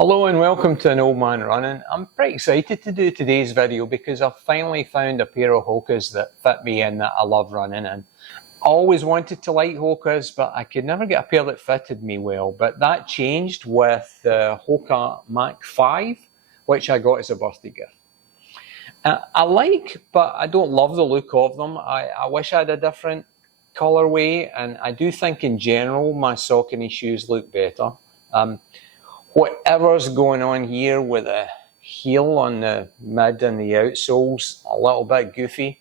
Hello and welcome to An Old Man Running. I'm pretty excited to do today's video because I've finally found a pair of Hokas that fit me and that I love running in. I always wanted to like Hokas, but I could never get a pair that fitted me well. But that changed with the Hoka Mach 5, which I got as a birthday gift. I like, but I don't love the look of them. I wish I had a different colorway, and I do think in general my Saucony shoes look better. Whatever's going on here with the heel on the mid and the outsole's a little bit goofy,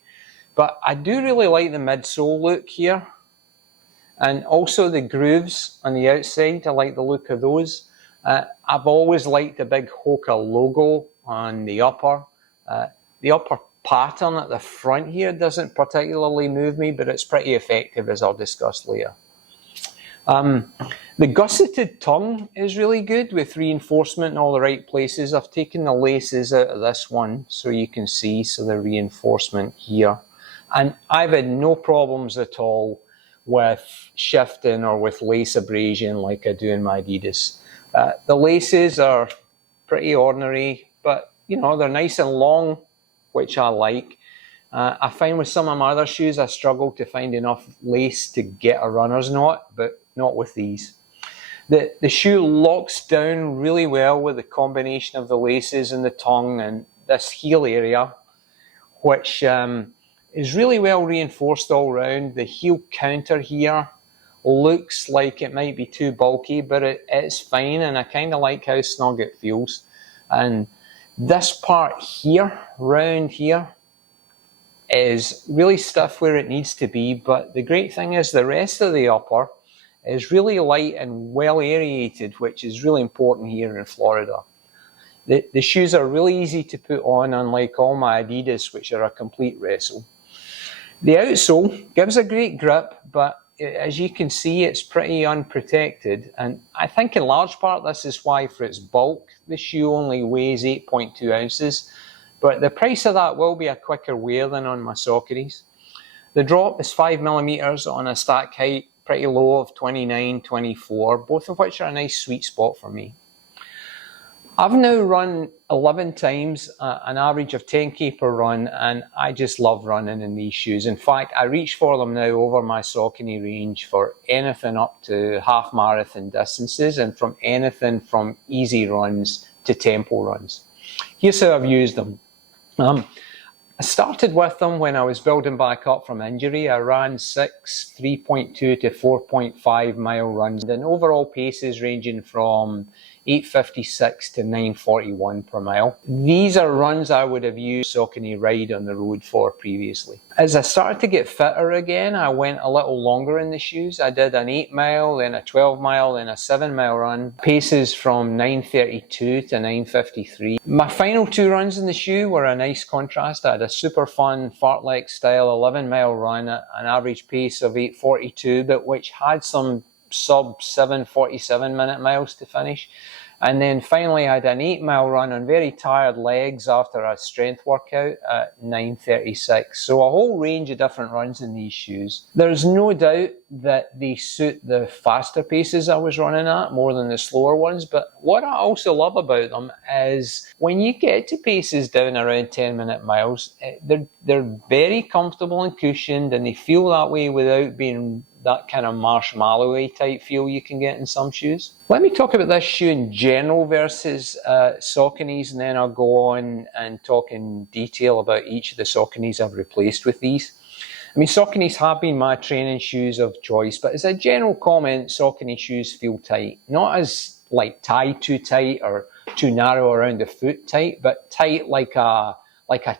but I do really like the midsole look here, and also the grooves on the outside. I like the look of those. I've always liked the big Hoka logo on the upper. The upper pattern at the front here doesn't particularly move me, but it's pretty effective, as I'll discuss later. The gusseted tongue is really good with reinforcement in all the right places. I've taken the laces out of this one so you can see, so the reinforcement here. And I've had no problems at all with shifting or with lace abrasion like I do in my Adidas. The laces are pretty ordinary, but you know, they're nice and long, which I like. I find with some of my other shoes I struggle to find enough lace to get a runner's knot, but not with these. The shoe locks down really well with the combination of the laces and the tongue and this heel area, which is really well reinforced all round. The heel counter here looks like it might be too bulky, but it's fine, and I kind of like how snug it feels. And this part here, round here, is really stiff where it needs to be, but the great thing is the rest of the upper is really light and well aerated, which is really important here in Florida. The shoes are really easy to put on, unlike all my Adidas, which are a complete wrestle. The outsole gives a great grip, but as you can see, it's pretty unprotected, and I think in large part this is why, for its bulk, the shoe only weighs 8.2 ounces, but the price of that will be a quicker wear than on my Sauconys. The drop is 5mm on a stack height pretty low of 29, 24, both of which are a nice sweet spot for me. I've now run 11 times, an average of 10k per run, and I just love running in these shoes. In fact, I reach for them now over my Saucony range for anything up to half marathon distances, and from anything from easy runs to tempo runs. Here's how I've used them. I started with them when I was building back up from injury. I ran 6 3.2 to 4.5 mile runs, and overall paces ranging from 8:56 to 9:41 per mile. These are runs I would have used Saucony Ride on the road for previously. As I started to get fitter again, I went a little longer in the shoes. I did an 8 mile, then a 12 mile, then a 7 mile run. Paces from 9:32 to 9:53. My final two runs in the shoe were a nice contrast. I had a super fun fartlek style 11 mile run at an average pace of 8:42, but which had some sub 7:47 minute miles to finish. And then finally I had an 8 mile run on very tired legs after a strength workout at 9:36. So a whole range of different runs in these shoes. There's no doubt that they suit the faster paces I was running at more than the slower ones, but what I also love about them is when you get to paces down around 10-minute miles, they're very comfortable and cushioned, and they feel that way without being that kind of marshmallowy type feel you can get in some shoes. Let me talk about this shoe in general versus Sauconys, and then I'll go on and talk in detail about each of the Sauconys I've replaced with these. I mean, Sauconys have been my training shoes of choice, but as a general comment, Saucony shoes feel tight. Not as like tied too tight or too narrow around the foot tight, but tight like a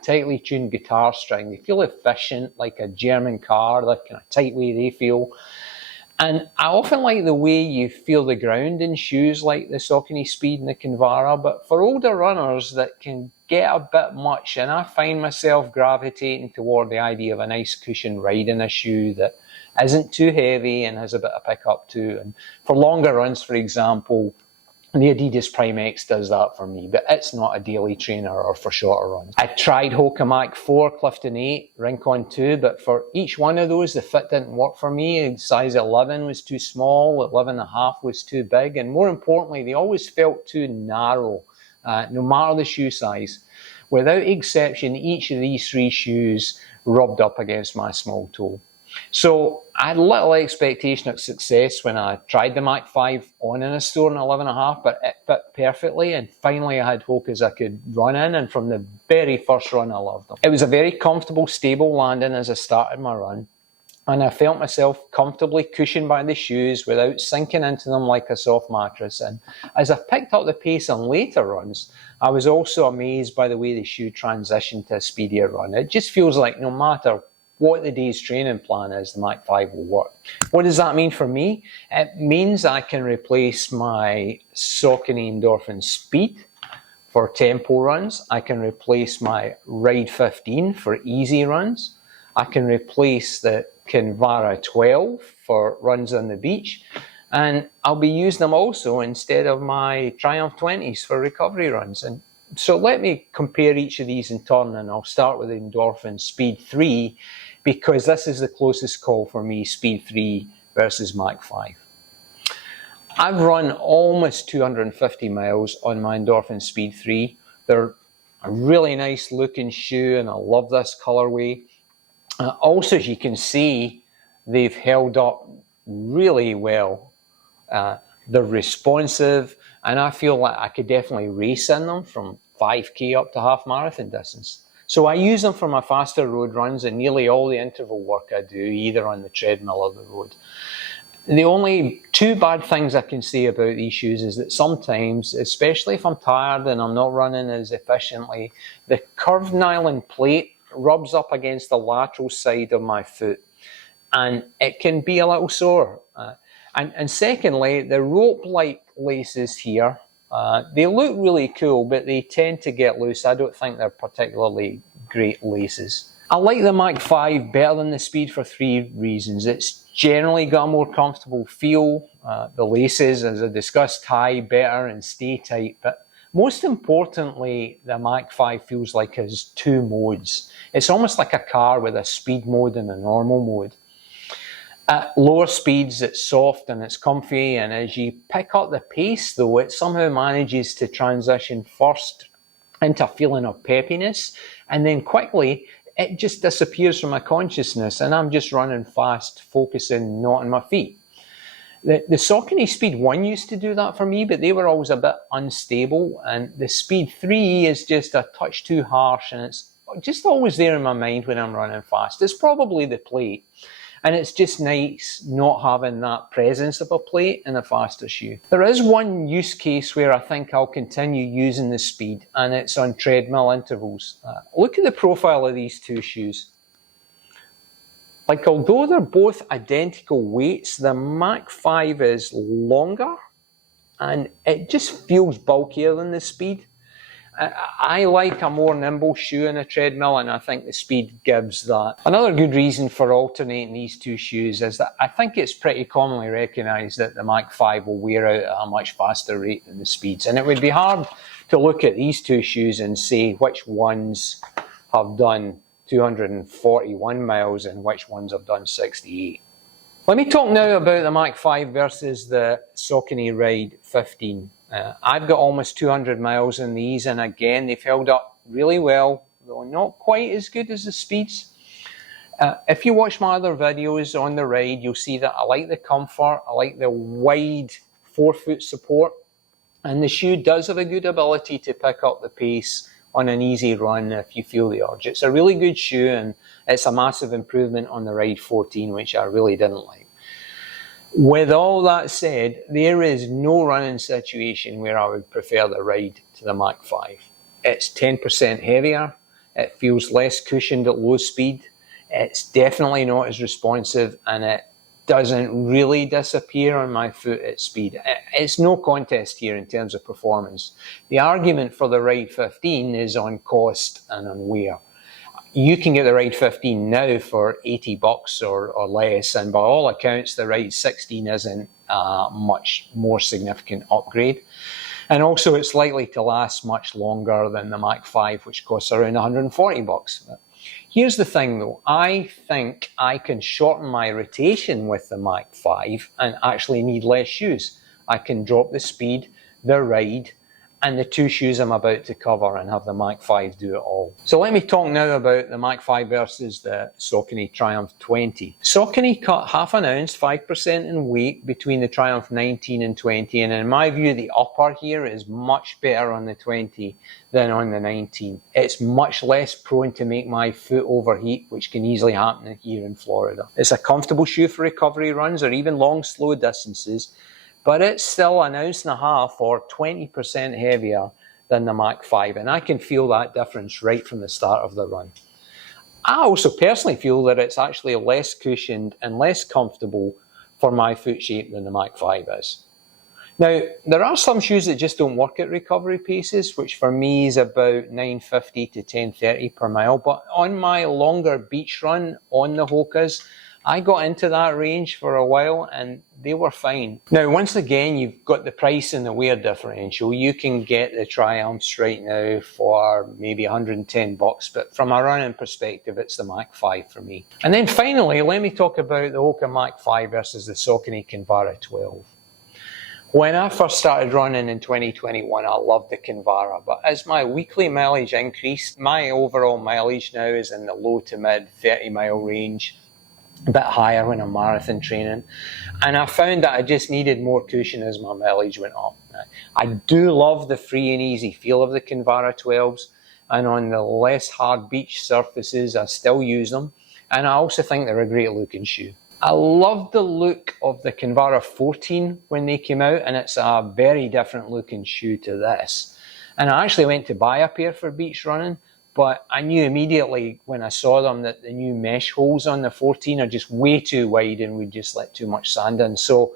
tightly tuned guitar string. They feel efficient, like a German car, that kind of tight way they feel. And I often like the way you feel the ground in shoes like the Saucony Speed and the Kinvara, but for older runners that can get a bit much, and I find myself gravitating toward the idea of a nice cushion ride in a shoe that isn't too heavy and has a bit of pickup too. And for longer runs, for example, The Adidas Prime X does that for me, but it's not a daily trainer or for shorter runs. I tried Hoka Mach 4, Clifton 8, Rincon 2, but for each one of those, the fit didn't work for me. Size 11 was too small, 11.5 was too big, and more importantly, they always felt too narrow, no matter the shoe size. Without exception, each of these three shoes rubbed up against my small toe. So I had little expectation of success when I tried the Mach 5 on in a store in 11.5, but it fit perfectly, and finally I had Hokas I could run in, and from the very first run I loved them. It was a very comfortable, stable landing as I started my run, and I felt myself comfortably cushioned by the shoes without sinking into them like a soft mattress. And as I picked up the pace on later runs, I was also amazed by the way the shoe transitioned to a speedier run. It just feels like no matter what the day's training plan is, the Mach 5 will work. What does that mean for me? It means I can replace my Saucony Endorphin Speed for tempo runs. I can replace my Ride 15 for easy runs. I can replace the Kinvara 12 for runs on the beach. And I'll be using them also instead of my Triumph 20s for recovery runs. And so let me compare each of these in turn, and I'll start with the Endorphin Speed 3, because this is the closest call for me, Speed 3 versus Mach 5. I've run almost 250 miles on my Endorphin Speed 3. They're a really nice looking shoe, and I love this colorway. Also, as you can see, they've held up really well. They're responsive, and I feel like I could definitely race in them from 5k up to half marathon distance. So I use them for my faster road runs and nearly all the interval work I do, either on the treadmill or the road. The only two bad things I can say about these shoes is that sometimes, especially if I'm tired and I'm not running as efficiently, the curved nylon plate rubs up against the lateral side of my foot, and it can be a little sore. And secondly, the rope-like laces here, they look really cool, but they tend to get loose. I don't think they're particularly great laces. I like the Mach 5 better than the Speed for three reasons. It's generally got a more comfortable feel. The laces, as I discussed, tie better and stay tight. But most importantly, the Mach 5 feels like it has two modes. It's almost like a car with a speed mode and a normal mode. At lower speeds, it's soft and it's comfy, and as you pick up the pace, though, it somehow manages to transition first into a feeling of peppiness, and then quickly it just disappears from my consciousness, and I'm just running fast, focusing not on my feet. The Saucony Speed 1 used to do that for me, but they were always a bit unstable, and the Speed 3 is just a touch too harsh, and it's just always there in my mind when I'm running fast. It's probably the plate. And it's just nice not having that presence of a plate in a faster shoe. There is one use case where I think I'll continue using the Speed, and it's on treadmill intervals. Look at the profile of these two shoes. Like, although they're both identical weights, the Mach 5 is longer, and it just feels bulkier than the Speed. I like a more nimble shoe in a treadmill, and I think the Speed gives that. Another good reason for alternating these two shoes is that I think it's pretty commonly recognised that the Mach 5 will wear out at a much faster rate than the Speeds, and it would be hard to look at these two shoes and say which ones have done 241 miles and which ones have done 68. Let me talk now about the Mach 5 versus the Saucony Ride 15. I've got almost 200 miles in these, and again, they've held up really well, though not quite as good as the Speeds. If you watch my other videos on the Ride, you'll see that I like the comfort, I like the wide forefoot support, and the shoe does have a good ability to pick up the pace on an easy run if you feel the urge. It's a really good shoe, and it's a massive improvement on the Ride 14, which I really didn't like. With all that said, there is no running situation where I would prefer the Ride to the Mach 5. It's 10% heavier, it feels less cushioned at low speed, it's definitely not as responsive, and it doesn't really disappear on my foot at speed. It's no contest here in terms of performance. The argument for the Ride 15 is on cost and on wear. You can get the Ride 15 now for $80 or less, and by all accounts, the Ride 16 isn't a much more significant upgrade. And also it's likely to last much longer than the Mach 5, which costs around $140. But here's the thing though, I think I can shorten my rotation with the Mach 5 and actually need less shoes. I can drop the speed, the ride, and the two shoes I'm about to cover and have the Mach 5 do it all. So let me talk now about the Mach 5 versus the Saucony Triumph 20. Saucony cut half an ounce, 5% in weight between the Triumph 19 and 20, and in my view the upper here is much better on the 20 than on the 19. It's much less prone to make my foot overheat, which can easily happen here in Florida. It's a comfortable shoe for recovery runs or even long slow distances, but it's still an ounce and a half or 20% heavier than the Mach 5, and I can feel that difference right from the start of the run. I also personally feel that it's actually less cushioned and less comfortable for my foot shape than the Mach 5 is. Now, there are some shoes that just don't work at recovery paces, which for me is about 950 to 1030 per mile, but on my longer beach run on the Hokas, I got into that range for a while and they were fine. Now, once again, you've got the price and the wear differential. You can get the Triumphs right now for maybe $110, but from a running perspective, it's the Mach 5 for me. And then finally, let me talk about the Hoka Mach 5 versus the Saucony Kinvara 12. When I first started running in 2021, I loved the Kinvara, but as my weekly mileage increased, my overall mileage now is in the low to mid 30-mile range, a bit higher when I'm marathon training, and I found that I just needed more cushion as my mileage went up. I do love the free and easy feel of the Kinvara 12s, and on the less hard beach surfaces I still use them, and I also think they're a great looking shoe. I loved the look of the Kinvara 14 when they came out, and it's a very different looking shoe to this. And I actually went to buy a pair for beach running, but I knew immediately when I saw them that the new mesh holes on the 14 are just way too wide and would just let too much sand in. So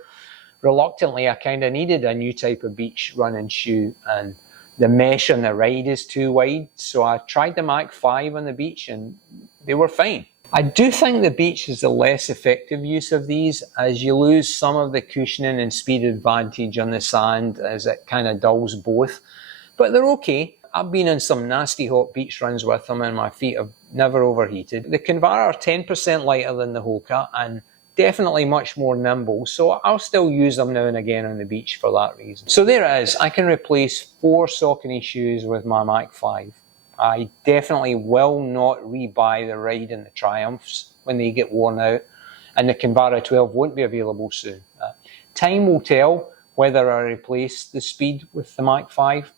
reluctantly, I kind of needed a new type of beach running shoe, and the mesh on the ride is too wide. So I tried the Mach 5 on the beach and they were fine. I do think the beach is the less effective use of these, as you lose some of the cushioning and speed advantage on the sand as it kind of dulls both, but they're okay. I've been on some nasty hot beach runs with them and my feet have never overheated. The Kinvara are 10% lighter than the Hoka and definitely much more nimble, so I'll still use them now and again on the beach for that reason. So there it is. I can replace 4 Saucony shoes with my Mach 5. I definitely will not rebuy the Ride and the Triumphs when they get worn out, and the Kinvara 12 won't be available soon. Time will tell whether I replace the Speed with the Mach 5.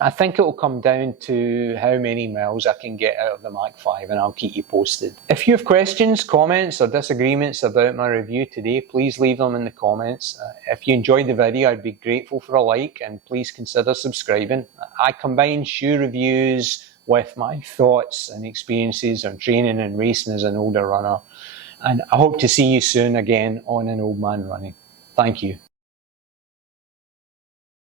I think it will come down to how many miles I can get out of the Mach 5, and I'll keep you posted. If you have questions, comments or disagreements about my review today, please leave them in the comments. If you enjoyed the video, I'd be grateful for a like, and please consider subscribing. I combine shoe reviews with my thoughts and experiences on training and racing as an older runner, and I hope to see you soon again on An Old Man Running. Thank you.